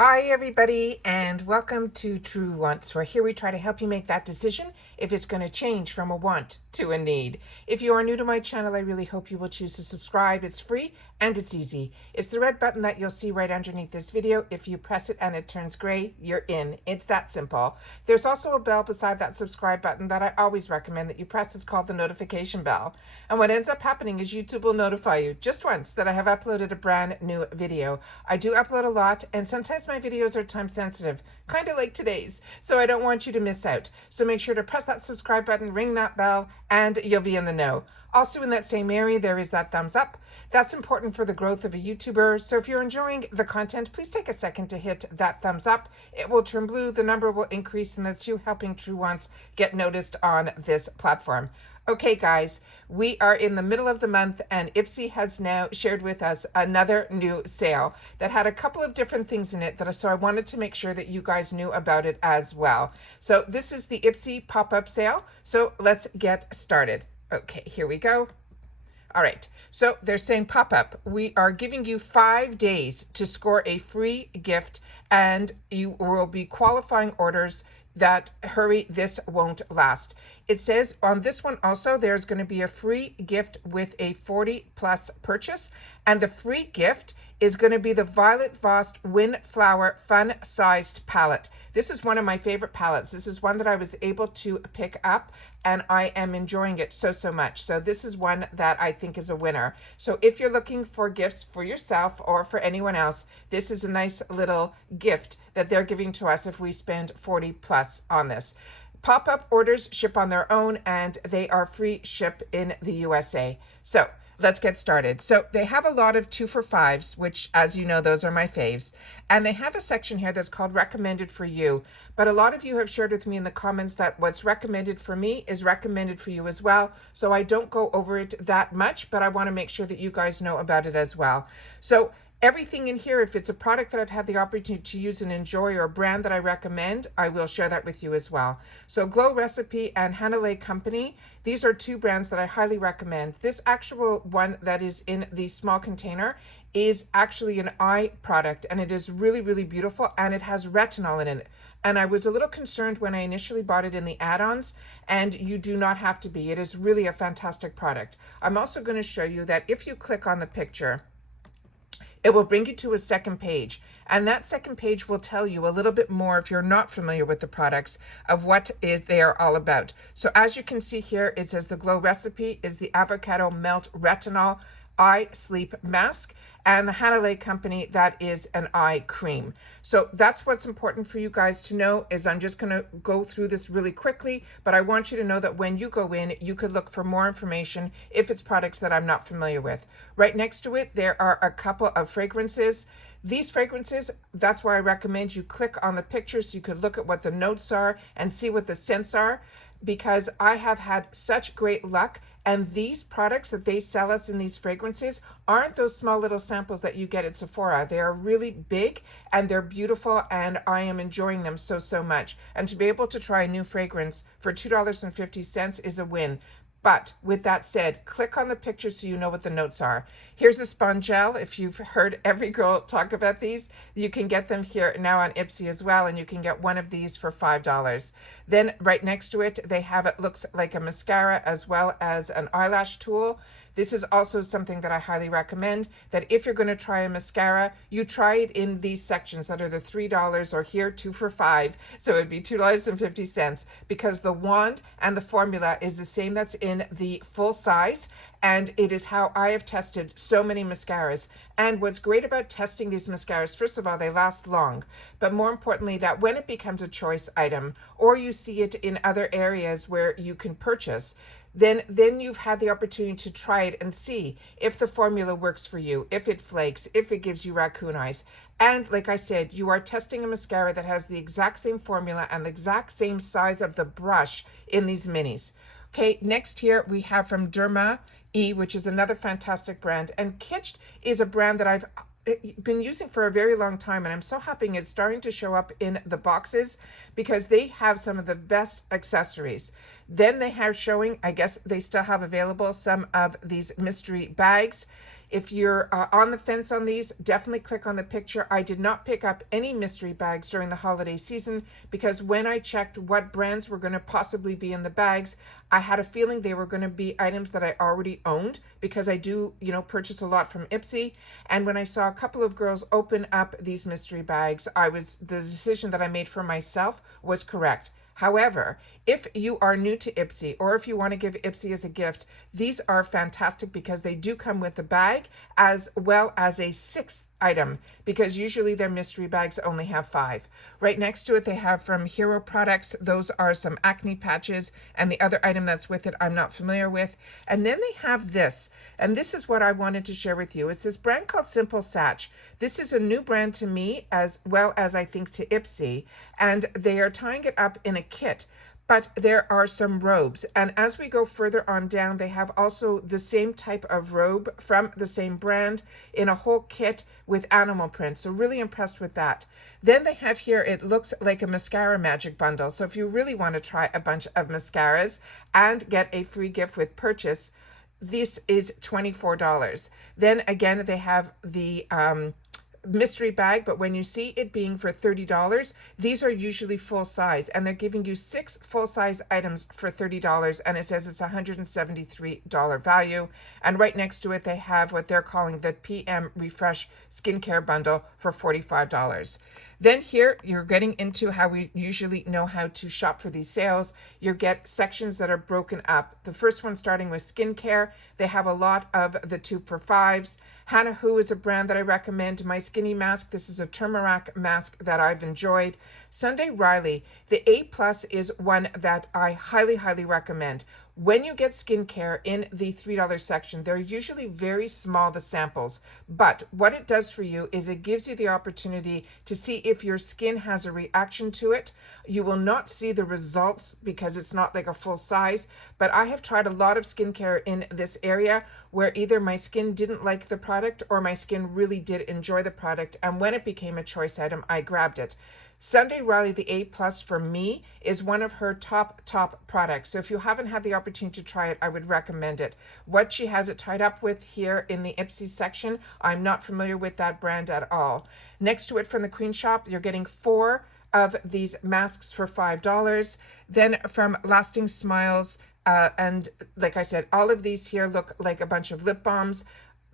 Hi everybody, and welcome to True Wants, where here we try to help you make that decision if it's going to change from a want to a need. If you are new to my channel, I really hope you will choose to subscribe. It's free and it's easy. It's the red button that you'll see right underneath this video. If you press it and it turns gray, you're in. It's that simple. There's also a bell beside that subscribe button that I always recommend that you press. It's called the notification bell. And what ends up happening is YouTube will notify you just once that I have uploaded a brand new video. I do upload a lot, and sometimes my videos are time sensitive, kind of like today's, so I don't want you to miss out. So make sure to press that subscribe button, ring that bell, and you'll be in the know. Also in that same area, there is that thumbs up. That's important for the growth of a YouTuber. So if you're enjoying the content, please take a second to hit that thumbs up. It will turn blue, the number will increase, and that's you helping True Wants get noticed on this platform. Okay, guys, we are in the middle of the month, and IPSY has now shared with us another new sale that had a couple of different things in it, so I wanted to make sure that you guys knew about it as well. So this is the IPSY pop-up sale. So let's get started. Okay, here we go. All right, so they're saying pop-up. We are giving you 5 days to score a free gift, and you will be qualifying orders that hurry, this won't last. It says on this one also, there's going to be a free gift with a 40+ purchase, and the free gift is going to be the Violet Voss Windflower Fun Sized Palette. This is one of my favorite palettes. This is one that I was able to pick up, and I am enjoying it so much. So this is one that I think is a winner. So if you're looking for gifts for yourself or for anyone else, this is a nice little gift that they're giving to us if we spend 40+ on this. Pop-up orders ship on their own, and they are free ship in the USA. So let's get started. So they have a lot of 2 for $5s, which, as you know, those are my faves. And they have a section here that's called recommended for you. But a lot of you have shared with me in the comments that what's recommended for me is recommended for you as well. So I don't go over it that much, but I want to make sure that you guys know about it as well. So everything in here, if it's a product that I've had the opportunity to use and enjoy, or a brand that I recommend, I will share that with you as well. So Glow Recipe and Hanalei Company, these are 2 brands that I highly recommend. This actual one that is in the small container is actually an eye product, and it is really beautiful, and it has retinol in it. And I was a little concerned when I initially bought it in the add-ons, and you do not have to be. It is really a fantastic product. I'm also going to show you that if you click on the picture, it will bring you to a second page, and that second page will tell you a little bit more, if you're not familiar with the products, of what they are all about. So as you can see here, it says the Glow Recipe is the Avocado Melt Retinol Eye Sleep Mask, and the Hanalei Company, that is an eye cream. So that's what's important for you guys to know. Is I'm just going to go through this really quickly, but I want you to know that when you go in, you could look for more information if it's products that I'm not familiar with. Right next to it, there are a couple of fragrances. These fragrances, that's why I recommend you click on the pictures so you could look at what the notes are and see what the scents are, because I have had such great luck. And these products that they sell us in these fragrances aren't those small little samples that you get at Sephora. They are really big, and they're beautiful, and I am enjoying them so much. And to be able to try a new fragrance for $2.50 is a win. But with that said, click on the picture so you know what the notes are. Here's a sponge gel. If you've heard every girl talk about these, you can get them here now on IPSY as well, and you can get one of these for $5. Then right next to it, they have, it looks like a mascara as well as an eyelash tool. This is also something that I highly recommend, that if you're going to try a mascara, you try it in these sections that are the $3, or here 2 for $5. So it'd be $2.50, because the wand and the formula is the same that's in the full size. And it is how I have tested so many mascaras. And what's great about testing these mascaras, first of all, they last long. But more importantly, that when it becomes a choice item, or you see it in other areas where you can purchase, then you've had the opportunity to try it and see if the formula works for you, if it flakes, if it gives you raccoon eyes. And like I said, you are testing a mascara that has the exact same formula and the exact same size of the brush in these minis. Okay, next here we have from Derma E, which is another fantastic brand. And Kitsch is a brand that I've been using for a very long time, and I'm so happy it's starting to show up in the boxes, because they have some of the best accessories. Then they have showing, I guess they still have available some of these mystery bags. If you're on the fence on these, definitely click on the picture. I did not pick up any mystery bags during the holiday season because when I checked what brands were going to possibly be in the bags, I had a feeling they were going to be items that I already owned because I do, purchase a lot from IPSY. And when I saw a couple of girls open up these mystery bags, the decision that I made for myself was correct. However, if you are new to IPSY or if you want to give IPSY as a gift, these are fantastic because they do come with a bag as well as a sixth item, because usually their mystery bags only have 5. Right next to it, they have from Hero Products. Those are some acne patches, and the other item that's with it I'm not familiar with. And then they have this, and this is what I wanted to share with you. It's this brand called Simple Satch. This is a new brand to me as well as I think to IPSY, and they are tying it up in a kit. But there are some robes, and as we go further on down, they have also the same type of robe from the same brand in a whole kit with animal print. So really impressed with that. Then they have here, it looks like a mascara magic bundle. So if you really want to try a bunch of mascaras and get a free gift with purchase, this is $24. Then again, they have the mystery bag, but when you see it being for $30, these are usually full size, and they're giving you 6 full size items for $30, and it says it's $173 value. And right next to it, they have what they're calling the PM Refresh skincare bundle for $45. Then here, you're getting into how we usually know how to shop for these sales. You get sections that are broken up. The first one starting with skincare. They have a lot of the 2 for $5s. Hannah Who is a brand that I recommend. My Skinny Mask. This is a turmeric mask that I've enjoyed. Sunday Riley. The A+ is one that I highly, highly recommend. When you get skincare in the $3 section, they're usually very small, the samples. But what it does for you is it gives you the opportunity to see if your skin has a reaction to it. You will not see the results because it's not like a full size. But I have tried a lot of skincare in this area where either my skin didn't like the product or my skin really did enjoy the product. And when it became a choice item, I grabbed it. Sunday Riley, the A+ for me, is one of her top products. So if you haven't had the opportunity to try it, I would recommend it. What she has it tied up with here in the IPSY section, I'm not familiar with that brand at all. Next to it from the Queen Shop, you're getting 4 of these masks for $5. Then from Lasting Smiles, and like I said, all of these here look like a bunch of lip balms.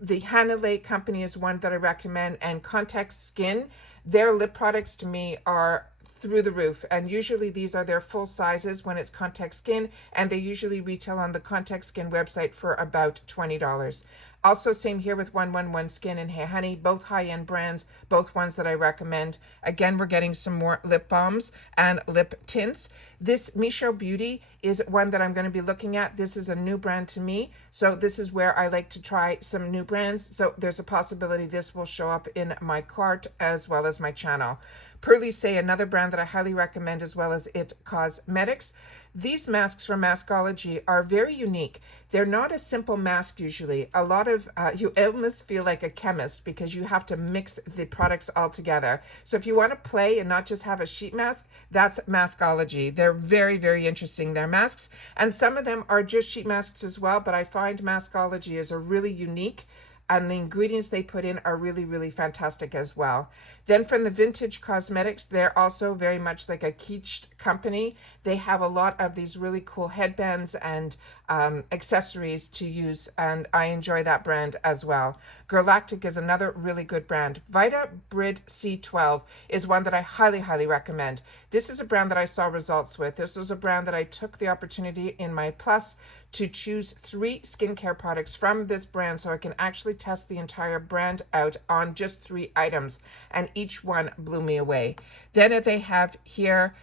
The Hanalei company is one that I recommend, and Context Skin. Their lip products to me are through the roof, and usually these are their full sizes when it's Context Skin, and they usually retail on the Context Skin website for about $20. Also, same here with 111 Skin and Hey Honey, both high-end brands, both ones that I recommend. Again, we're getting some more lip balms and lip tints. This Micho Beauty is one that I'm going to be looking at. This is a new brand to me, so this is where I like to try some new brands. So there's a possibility this will show up in my cart as well as my channel. Pearly Say, another brand that I highly recommend, as well as IT Cosmetics. These masks from Maskology are very unique. They're not a simple mask usually. A lot of, you almost feel like a chemist because you have to mix the products all together. So if you want to play and not just have a sheet mask, that's Maskology. They're very, very interesting, their masks. And some of them are just sheet masks as well, but I find Maskology is a really unique, and the ingredients they put in are really, really fantastic as well. Then from the Vintage Cosmetics, they're also very much like a quiche company. They have a lot of these really cool headbands and accessories to use, and I enjoy that brand as well. Galactic is another really good brand. Vita Brid C12 is one that I highly, highly recommend. This is a brand that I saw results with. This was a brand that I took the opportunity in my Plus to choose 3 skincare products from this brand so I can actually test the entire brand out on just 3 items, and each one blew me away. Then they have here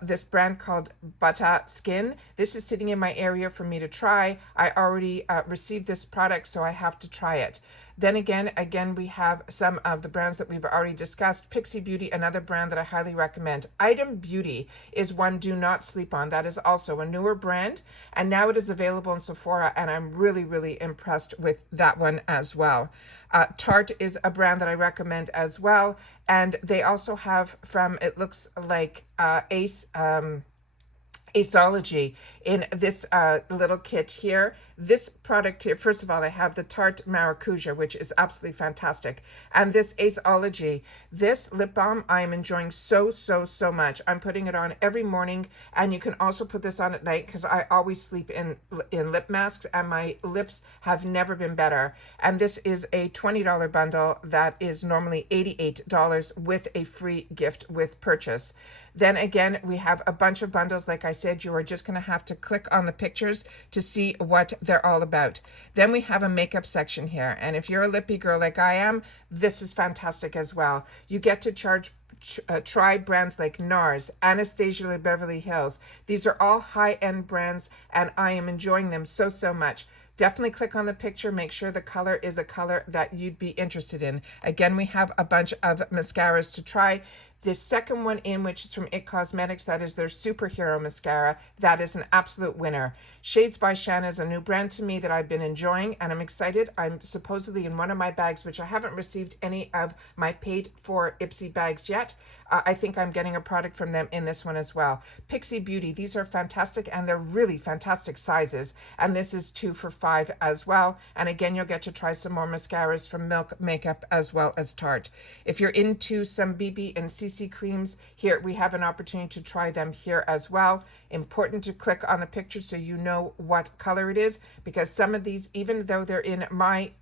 this brand called Bata Skin. This is sitting in my area for me to try. I already received this product, so I have to try it. Then again, we have some of the brands that we've already discussed. Pixie Beauty, another brand that I highly recommend. Item Beauty is one do not sleep on. That is also a newer brand, and now it is available in Sephora, and I'm really, really impressed with that one as well. Tarte is a brand that I recommend as well, and they also have from, it looks like Aceology in this little kit here. This product here, first of all, I have the Tarte Maracuja, which is absolutely fantastic. And this Aceology, this lip balm, I am enjoying so much. I'm putting it on every morning, and you can also put this on at night because I always sleep in lip masks, and my lips have never been better. And this is a $20 bundle that is normally $88 with a free gift with purchase. Then again, we have a bunch of bundles. Like I said, you are just going to have to click on the pictures to see what they're all about. Then we have a makeup section here. And if you're a lippy girl like I am, this is fantastic as well. You get to try brands like NARS, Anastasia Beverly Hills. These are all high-end brands, and I am enjoying them so much. Definitely click on the picture. Make sure the color is a color that you'd be interested in. Again, we have a bunch of mascaras to try. This second one in, which is from IT Cosmetics, that is their superhero mascara. That is an absolute winner. Shades by Shanna is a new brand to me that I've been enjoying, and I'm excited. I'm supposedly in one of my bags, which I haven't received any of my paid for IPSY bags yet. I think I'm getting a product from them in this one as well. Pixie Beauty, these are fantastic, and they're really fantastic sizes. And this is 2 for $5 as well. And again, you'll get to try some more mascaras from Milk Makeup as well as Tarte. If you're into some BB and CC creams, here we have an opportunity to try them here as well. Important to click on the picture so you know what color it is, because some of these, even though they're in my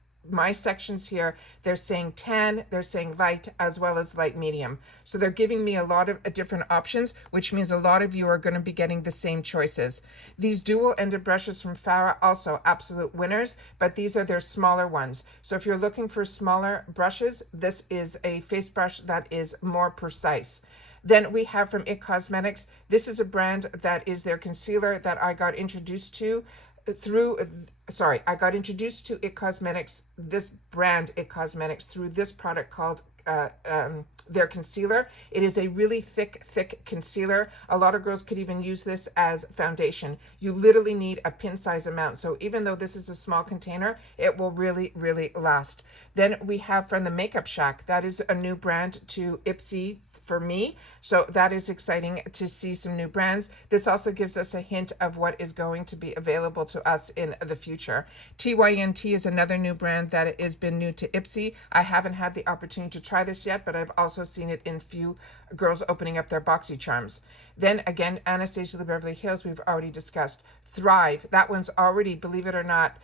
sections here, they're saying tan, they're saying light, as well as light medium. So they're giving me a lot of different options, which means a lot of you are going to be getting the same choices. These dual-ended brushes from Farah, also absolute winners, but these are their smaller ones. So if you're looking for smaller brushes, this is a face brush that is more precise. Then we have from IT Cosmetics, this is a brand that is their concealer that I got introduced to I got introduced to IT Cosmetics, this brand IT Cosmetics, through this product called their concealer. It is a really thick concealer. A lot of girls could even use this as foundation. You literally need a pin size amount. So even though this is a small container, it will really last. Then we have from the Makeup Shack, that is a new brand to IPSY for me. So that is exciting to see some new brands. This also gives us a hint of what is going to be available to us in the future. TYNT is another new brand that has been new to IPSY. I haven't had the opportunity to try this yet, but I've also seen it in few girls opening up their BoxyCharms. Then again, Anastasia Beverly Hills, we've already discussed. Thrive, that one's already, believe it or not,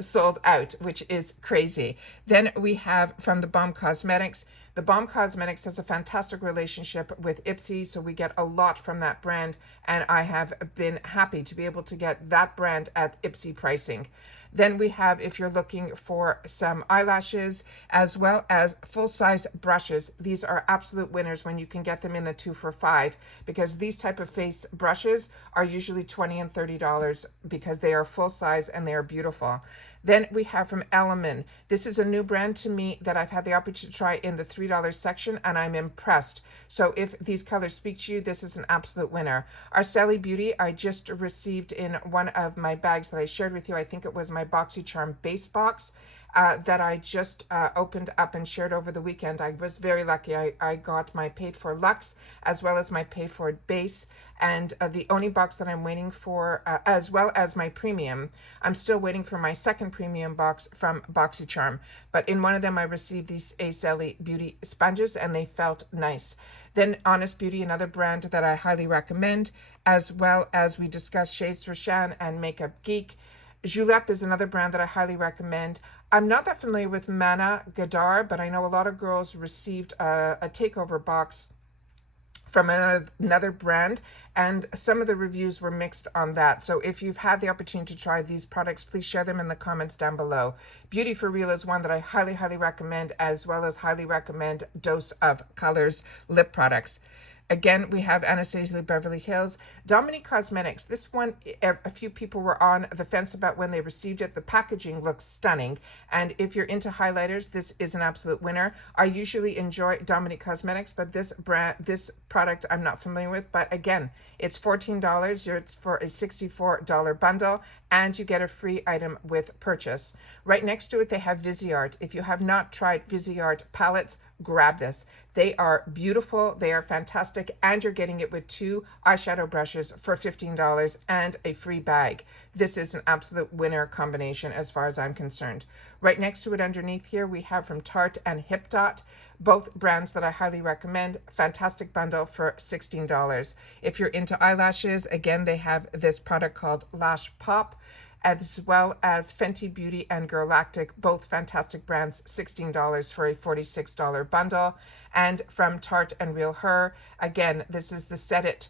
sold out, which is crazy. Then we have from the Balm Cosmetics. The Balm Cosmetics has a fantastic relationship with IPSY, so we get a lot from that brand, and I have been happy to be able to get that brand at IPSY pricing. Then we have, if you're looking for some eyelashes, as well as full-size brushes, these are absolute winners when you can get them in the 2 for $5, because these type of face brushes are usually $20 and $30 because they are full-size and they are beautiful. Then we have from Element. This is a new brand to me that I've had the opportunity to try in the $3 section, and I'm impressed. So if these colors speak to you, this is an absolute winner. Our Sally Beauty, I just received in one of my bags that I shared with you. I think it was my BoxyCharm base box that I just opened up and shared over the weekend. I was very lucky. I got my paid for Luxe as well as my paid for base, and the only box that I'm waiting for, as well as my premium, I'm still waiting for my second premium box from BoxyCharm. But in one of them, I received these Sally Beauty sponges, and they felt nice. Then Honest Beauty, another brand that I highly recommend, as well as we discussed Shades for Shan and Makeup Geek. Julep is another brand that I highly recommend. I'm not that familiar with Mana Gadar, but I know a lot of girls received a takeover box from another brand, and some of the reviews were mixed on that. So if you've had the opportunity to try these products, please share them in the comments down below. Beauty for Real is one that I highly recommend, as well as highly recommend Dose of Colors lip products. Again, we have Anastasia Beverly Hills. Dominique Cosmetics. This one, a few people were on the fence about when they received it. The packaging looks stunning. And if you're into highlighters, this is an absolute winner. I usually enjoy Dominique Cosmetics, but this product I'm not familiar with. But again, it's $14. It's for a $64 bundle, and you get a free item with purchase. Right next to it, they have Viseart. If you have not tried Viseart palettes, grab this. They are beautiful, they are fantastic, and you're getting it with 2 eyeshadow brushes for $15 and a free bag. This is an absolute winner combination as far as I'm concerned. Right next to it underneath here, we have from Tarte and Hip Dot, both brands that I highly recommend. Fantastic bundle for $16. If you're into eyelashes, again, they have this product called Lash Pop, as well as Fenty Beauty and Girlactic, both fantastic brands, $16 for a $46 bundle. And from Tarte and Real Her, again, this is the Set It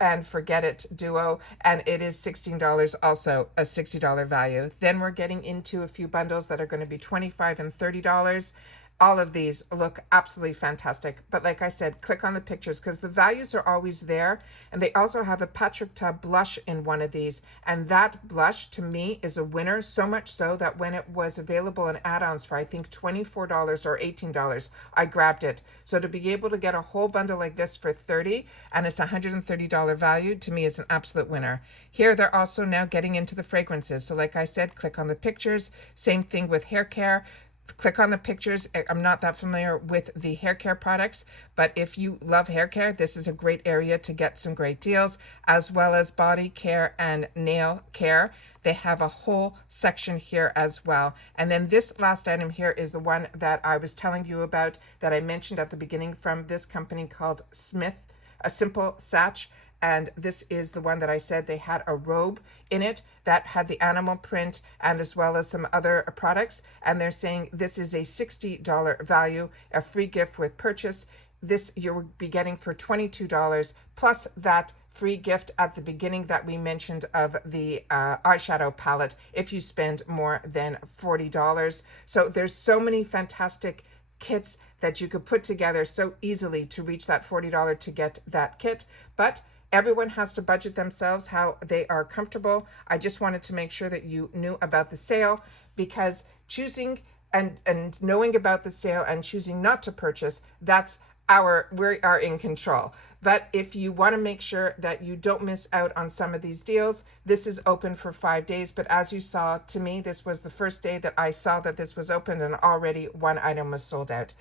and Forget It duo, and it is $16, also a $60 value. Then we're getting into a few bundles that are going to be $25 and $30. All of these look absolutely fantastic. But like I said, click on the pictures because the values are always there. And they also have a Patrick Ta blush in one of these. And that blush to me is a winner, so much so that when it was available in add-ons for I think $24 or $18, I grabbed it. So to be able to get a whole bundle like this for $30 and it's $130 value, to me is an absolute winner. Here they're also now getting into the fragrances. So like I said, click on the pictures. Same thing with hair care. Click on the pictures. I'm not that familiar with the hair care products, but if you love hair care, this is a great area to get some great deals, as well as body care and nail care. They have a whole section here as well. And then this last item here is the one that I was telling you about that I mentioned at the beginning from this company called Smith, a Simple Satch. And this is the one that I said they had a robe in it that had the animal print and as well as some other products. And they're saying this is a $60 value, a free gift with purchase. This you will be getting for $22 plus that free gift at the beginning that we mentioned of the eyeshadow palette if you spend more than $40. So there's so many fantastic kits that you could put together so easily to reach that $40 to get that kit. But everyone has to budget themselves how they are comfortable. I just wanted to make sure that you knew about the sale because choosing and knowing about the sale and choosing not to purchase, we are in control. But if you want to make sure that you don't miss out on some of these deals, this is open for 5 days. But as you saw, to me, this was the first day that I saw that this was open and already one item was sold out.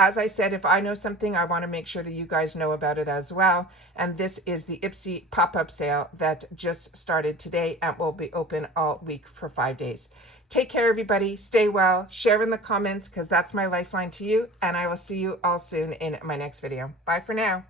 As I said, if I know something, I want to make sure that you guys know about it as well. And this is the IPSY pop-up sale that just started today and will be open all week for 5 days. Take care, everybody. Stay well. Share in the comments because that's my lifeline to you. And I will see you all soon in my next video. Bye for now.